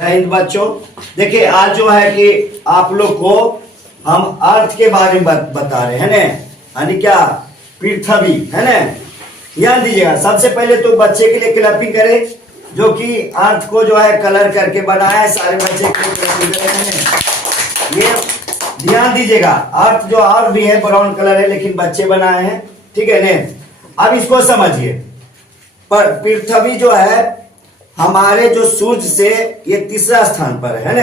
हिंद बच्चों, देखिए आज जो है कि आप लोग को हम अर्थ के बारे में बता रहे हैं ना, यानी क्या पृथ्वी है ना। ध्यान दीजिएगा, सबसे पहले तो बच्चे के लिए क्लैपिंग करें जो कि अर्थ को जो है कलर करके बनाया है। सारे बच्चे के लिए क्लैपिंग करें। ये ध्यान दीजिएगा, अर्थ जो और भी है ब्राउन कलर है लेकिन बच्चे बनाए हैं, ठीक है ना। अब इसको समझिए, पर पृथ्वी जो है हमारे जो सूर्य से ये तीसरा स्थान पर है ना।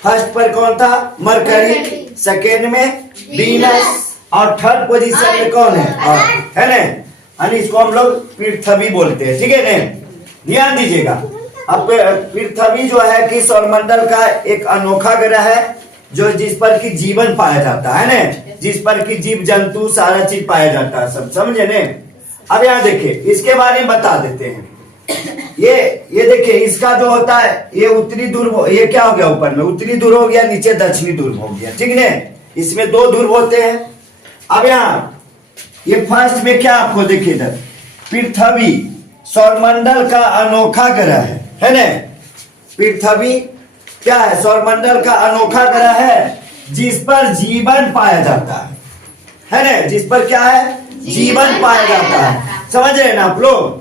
फर्स्ट पर कौन था? मरकरी, सेकेंड में वीनस और थर्ड पोजीशन में कौन है? अर्थ है ना। यानी इसको हम लोग पृथ्वी बोलते हैं, ठीक है ना। ध्यान दीजिएगा, अब पृथ्वी जो है कि सौरमंडल का एक अनोखा ग्रह है जो जिस पर कि जीवन पाया जाता है ना, जिस पर कि जीव जंतु सारा चीज पाया जाता है, सब समझे ने। अब यहाँ देखिए, इसके बारे में बता देते हैं। ये देखिए, इसका जो होता है ये उत्तरी ध्रुव, ये क्या हो गया? ऊपर में उत्तरी ध्रुव हो गया, नीचे दक्षिणी ध्रुव हो गया, ठीक है। इसमें दो ध्रुव होते हैं। अब यहाँ ये फर्स्ट में क्या आपको देखिए, इधर पृथ्वी सौरमंडल का अनोखा ग्रह है ना। पृथ्वी क्या है? सौरमंडल का अनोखा ग्रह है जिस पर जीवन पाया जाता है ना। जिस पर क्या है? जीवन पाया जाता है। समझ रहे हैं ना आप लोग?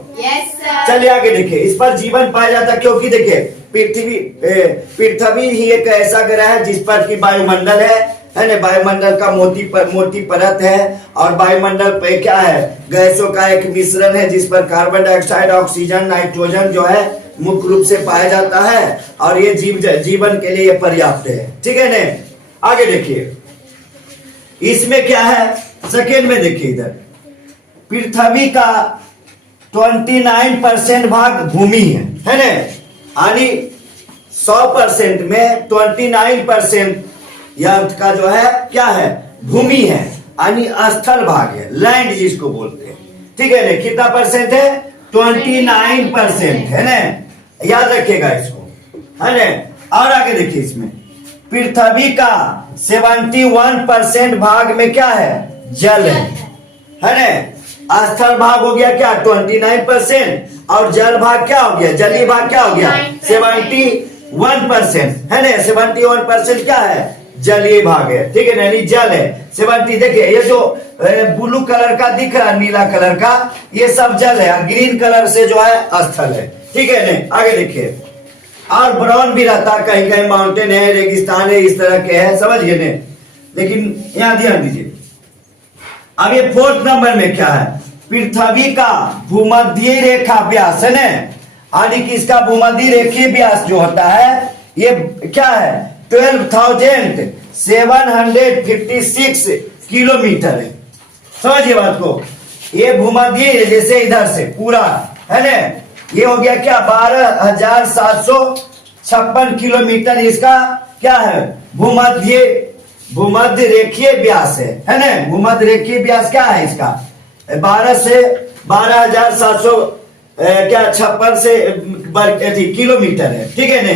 चलिए आगे देखिए, इस पर जीवन पाया जाता है क्योंकि देखिए पृथ्वी ही एक ऐसा ग्रह है जिस पर की वायुमंडल है ना। वायुमंडल का मोटी परत है और वायुमंडल पे क्या है? गैसों का एक मिश्रण है जिस पर कार्बन डाइऑक्साइड, ऑक्सीजन, नाइट्रोजन जो है मुख्य रूप से पाया जाता है और ये जीवन के लिए पर्याप्त है, ठीक है ना। आगे देखिए, इसमें क्या है? सेकेंड में देखिए, इधर पृथ्वी का 29% भाग भूमि है ना। यानी 100% में 29% अर्थ का जो है क्या है? भूमि है, यानी स्थल भाग है, लैंड जिसको बोलते हैं, ठीक है ना। कितना परसेंट है? 29% है ना, याद रखिएगा इसको, है ना। और आगे देखिए, इसमें पृथ्वी का 71% भाग में क्या है? जल है ना। स्थल भाग हो गया क्या? 29% और जल भाग क्या हो गया? जलीय भाग क्या हो गया? 71% है ना। 71% क्या है? जलीय भाग है, ठीक है ना, यानी जल है। 70 देखिए, ये जो ब्लू कलर का दिख रहा है, नीला कलर का, ये सब जल है। ग्रीन कलर से जो है स्थल है, ठीक है ना। आगे देखिए, और ब्राउन भी रहता है, कहीं कहीं माउंटेन है, रेगिस्तान है, इस तरह के है, समझिए ने। लेकिन यहाँ ध्यान दीजिए, अब ये फोर्थ नंबर में क्या है? पृथ्वी का भूमध्य रेखा व्यास है ना। यानी कि इसका भूमध्य रेखीय व्यास जो होता है ये क्या है? 12,756 किलोमीटर है। समझिए बात को, ये भूमध्य जैसे इधर से पूरा है ना, ये हो गया क्या? 12,756 किलोमीटर इसका क्या है? भूमध्य रेखीय व्यास है ना। भूमध्य रेखीय व्यास क्या है इसका? 12 से 12,700 क्या 56 से किलोमीटर है, ठीक है ना।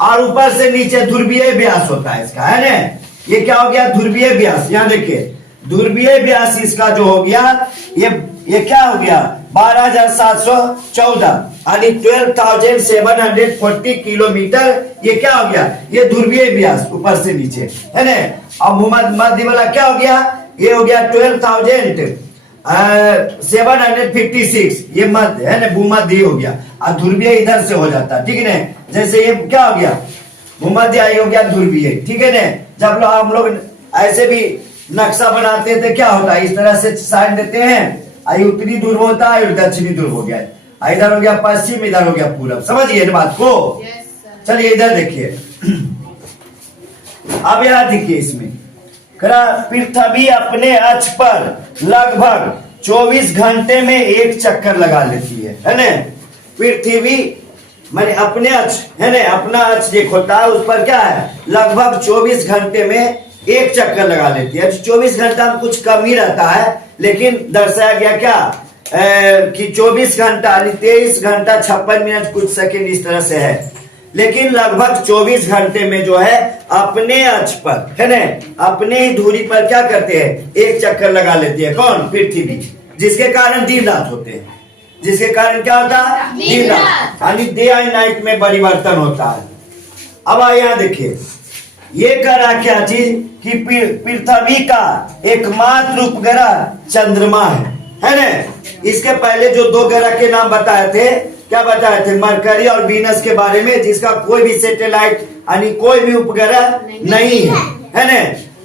और ऊपर से नीचे ध्रुवीय व्यास होता है इसका, है ना। ये क्या हो गया? ध्रुवीय व्यास। यहाँ देखिए, ध्रुवीय व्यास इसका जो हो गया, ये क्या हो गया? 12,714 यानी 12,740 किलोमीटर। ये क्या हो गया? ये ध्रुवीय व्यास ऊपर से नीचे, है ना। अब मध्य वाला क्या हो गया? ये हो गया 12,756, ये मध्य है ना, भूमध्य हो गया। और ध्रुवीय इधर से हो जाता, ठीक है ना। जैसे ये क्या हो गया? भूमध्य हो गया ध्रुवीय, ठीक है ना। जब हम लोग ऐसे भी नक्शा बनाते थे, क्या होता है? इस तरह से साइन देते हैं, उत्तरी ध्रुव होता है और दक्षिणी ध्रुव हो गया, इधर हो गया पश्चिम, इधर हो गया पूरब। समझिए ना बात को। चलिए इधर देखिए, अब यहाँ देखिए, इसमें पृथ्वी अपने अक्ष पर लगभग 24 घंटे में एक चक्कर लगा लेती है ना। पृथ्वी माने अपने अक्ष है ना, अपना अक्ष एक होता है, उस पर क्या है? लगभग 24 घंटे में एक चक्कर लगा लेती है। 24 घंटा में कुछ कम ही रहता है, लेकिन दर्शाया गया क्या कि 24 घंटा 23 घंटा 56 मिनट कुछ सेकंड इस तरह से है। लेकिन लगभग 24 घंटे में जो है अपने अक्ष पर है ना, अपने ही धुरी पर क्या करते हैं? एक चक्कर लगा लेती है। कौन? पृथ्वी। जिसके कारण दिन रात होते हैं, जिसके कारण क्या होता है? दिन रात, यानी डे एंड नाइट में परिवर्तन होता है। अब आइए यहाँ देखिए, ये कह रहा क्या चीज कि पृथ्वी का एकमात्र उपग्रह चंद्रमा है ना। इसके पहले जो 2 ग्रह के नाम बताए थे, क्या बताए थे, मरकरी और वीनस के बारे में, जिसका कोई भी सैटेलाइट यानी कोई भी उपग्रह नहीं है ना।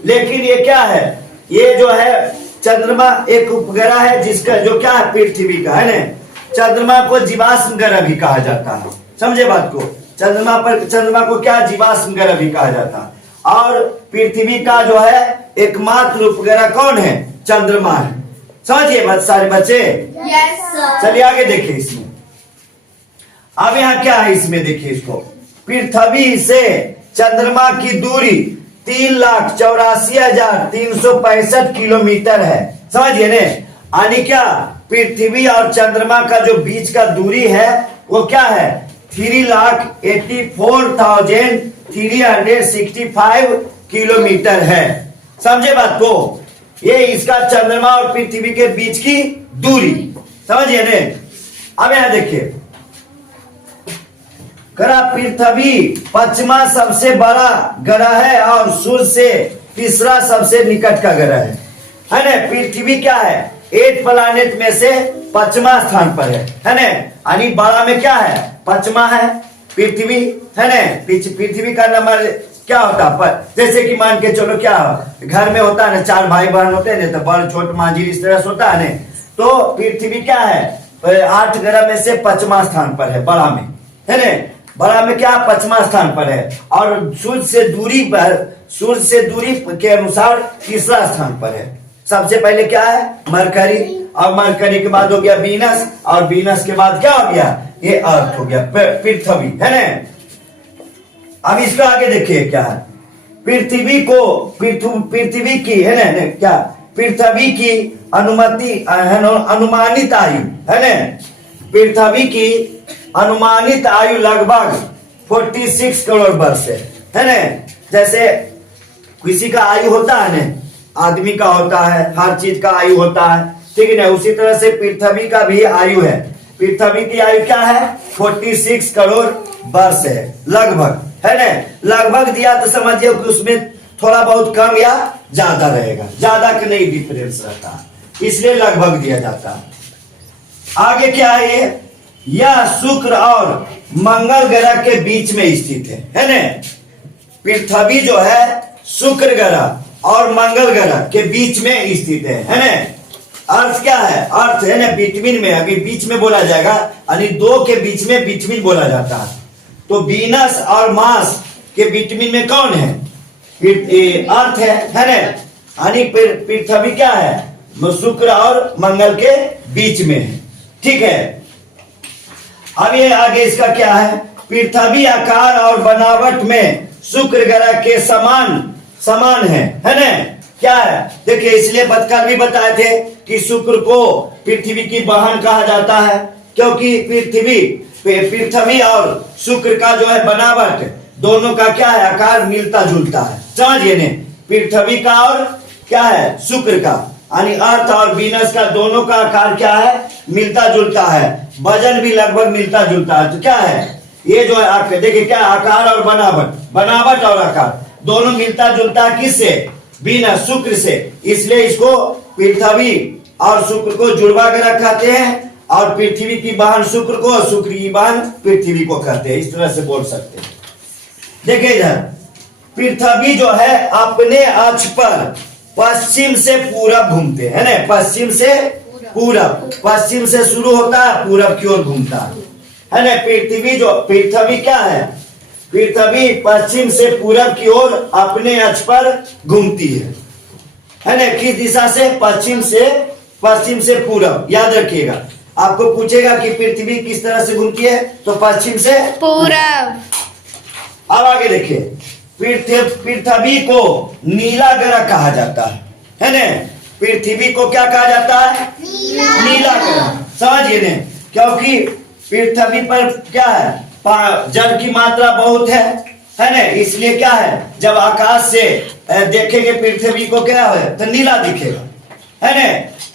लेकिन ये क्या है, ये जो है चंद्रमा एक उपग्रह है जिसका जो क्या है पृथ्वी का है ना। चंद्रमा को जीवाश्म ग्रह भी कहा जाता है, समझे बात को। चंद्रमा को क्या जीवाश्म ग्रह भी कहा जाता है। और पृथ्वी का जो है एकमात्र उपग्रह कौन है, चंद्रमा है। समझिए बात सारे बच्चे। Yes sir. चलिए आगे देखिए इसमें। अब यहाँ क्या है इसमें देखिए इसको, पृथ्वी से चंद्रमा की दूरी 3,84,365 किलोमीटर है। समझिए ने, यानी क्या पृथ्वी और चंद्रमा का जो बीच का दूरी है वो क्या है, 3,84,365 किलोमीटर है। समझे बात को, ये इसका चंद्रमा और पृथ्वी के बीच की दूरी, समझिए ने। अब यहां देखिए, ग्रह पृथ्वी पश्चिमा सबसे बड़ा ग्रह है और सूर्य से तीसरा सबसे निकट का ग्रह है ना। पृथ्वी क्या है, 8 प्लैनेट में से 5वां स्थान पर है ना। यानी बड़ा में क्या है, 5वां है पृथ्वी है ना। पृथ्वी का नंबर क्या होता है, जैसे कि मान के चलो क्या घर में होता है ना, 4 भाई बहन होते हैं ना, तो बड़ छोट मांझी इस तरह से होता है ना। तो पृथ्वी क्या है, 8 ग्रह में से 5वां स्थान पर है, बड़ा में है ना। बड़ा में क्या 5वां स्थान पर है और सूर्य से दूरी के अनुसार तीसरा स्थान पर है। सबसे पहले क्या है, मरकरी, और मरकरी के बाद हो गया वीनस, और वीनस के बाद क्या हो गया, ये अर्थ हो गया, पृथ्वी है ना। अब इसको आगे देखिए क्या है, पृथ्वी की है ना क्या, पृथ्वी की अनुमानित आयु है ना। पृथ्वी की अनुमानित आयु लगभग 46 करोड़ वर्ष है ना। जैसे किसी का आयु होता है ना, आदमी का होता है, हर चीज का आयु होता है, ठीक है ना। उसी तरह से पृथ्वी का भी आयु है। पृथ्वी की आयु क्या है, 46 करोड़ वर्ष है लगभग, है ना। लगभग दिया तो समझिए कि उसमें थोड़ा बहुत कम या ज्यादा रहेगा, ज्यादा का नहीं डिफरेंस रहता, इसलिए लगभग दिया जाता है। आगे क्या है, यह शुक्र और मंगल ग्रह के बीच में स्थित है ना। पृथ्वी जो है शुक्र ग्रह और मंगल ग्रह के बीच में स्थित है ना। अर्थ क्या है, अर्थ है ना बिटवीन में, अगर बीच में बोला जाएगा यानी 2 के बीच में बिटवीन बोला जाता है। तो वीनस और मार्स के बिटवीन में कौन है, अर्थ है ना। यानी पृथ्वी क्या है, शुक्र और मंगल के बीच में है, ठीक है। अब ये आगे इसका क्या है, पृथ्वी आकार और बनावट में शुक्र ग्रह के समान है ना। क्या है देखिए, इसलिए कल भी बताए थे कि शुक्र को पृथ्वी की बहन कहा जाता है, क्योंकि पृथ्वी और शुक्र का जो है बनावट दोनों का क्या है, आकार मिलता जुलता है। समझिए ने, पृथ्वी का और क्या है, शुक्र का, यानी अर्थ और वीनस का दोनों का आकार क्या है, मिलता जुलता है, वजन भी लगभग मिलता जुलता है। तो क्या है, ये जो है देखिए क्या, आकार और बनावट और आकार दोनों मिलता जुलता है, किससे, वीनस शुक्र से। इसलिए इसको पृथ्वी और शुक्र को जुड़वा ग्रह कहते हैं, और पृथ्वी की बहन शुक्र को, शुक्र की बहन पृथ्वी को कहते हैं। इस तरह से बोल सकते हैं। देखिए इधर, पृथ्वी जो है अपने अक्ष पर पश्चिम से पूरब घूमते हैं ना, पश्चिम से पूरब, पश्चिम से शुरू होता है, पूरब की ओर घूमता है ना। पृथ्वी क्या है, पृथ्वी पश्चिम से पूरब की ओर अपने अक्ष पर घूमती है ना। किस दिशा से, पश्चिम से पूरब। याद रखिएगा, आपको पूछेगा कि पृथ्वी किस तरह से घूमती है, तो पश्चिम से पूरब। अब आगे देखिए, पृथ्वी को नीला ग्रह कहा जाता है ना। पृथ्वी को क्या कहा जाता है, नीला ग्रह। समझिए ने, क्योंकि पृथ्वी पर क्या है, जल की मात्रा बहुत है ना। इसलिए क्या है, जब आकाश से देखेंगे पृथ्वी को क्या है, तो नीला दिखेगा, है ना।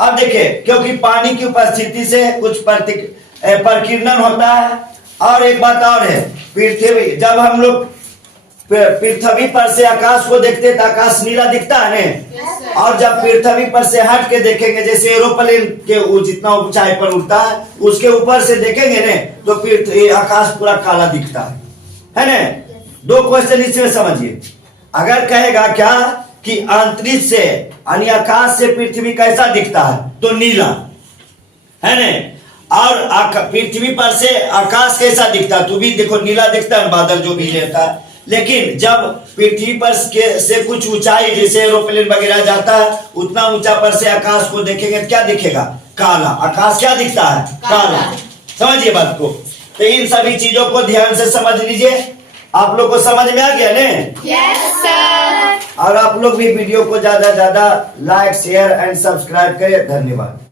अब देखिए, क्योंकि पानी की उपस्थिति से कुछ प्रकीर्णन होता है। और एक बात और है, पृथ्वी जब हम लोग पृथ्वी पर से आकाश को देखते तो आकाश नीला दिखता है ने, और जब पृथ्वी पर से हट के देखेंगे, जैसे एरोप्लेन के जितना ऊंचाई पर उड़ता है उसके ऊपर से देखेंगे ने तो पृथ्वी आकाश पूरा काला दिखता है ने। दो क्वेश्चन इसमें समझिए। अगर कहेगा क्या कि अंतरिक्ष से यानी आकाश से पृथ्वी कैसा दिखता है तो नीला है ने, और पृथ्वी पर से आकाश कैसा दिखता है तो भी देखो नीला दिखता है, बादल जो भी रहता है। लेकिन जब पृथ्वी पर से कुछ ऊंचाई जैसे एरोप्लेन वगैरह जाता है उतना ऊंचा पर से आकाश को देखेंगे क्या दिखेगा? काला। आकाश क्या दिखता है? काला। समझिए बात को। तो इन सभी चीजों को ध्यान से समझ लीजिए। आप लोग को समझ में आ गया ने? Yes sir. और आप लोग भी वीडियो को ज्यादा लाइक शेयर एंड सब्सक्राइब करें। धन्यवाद।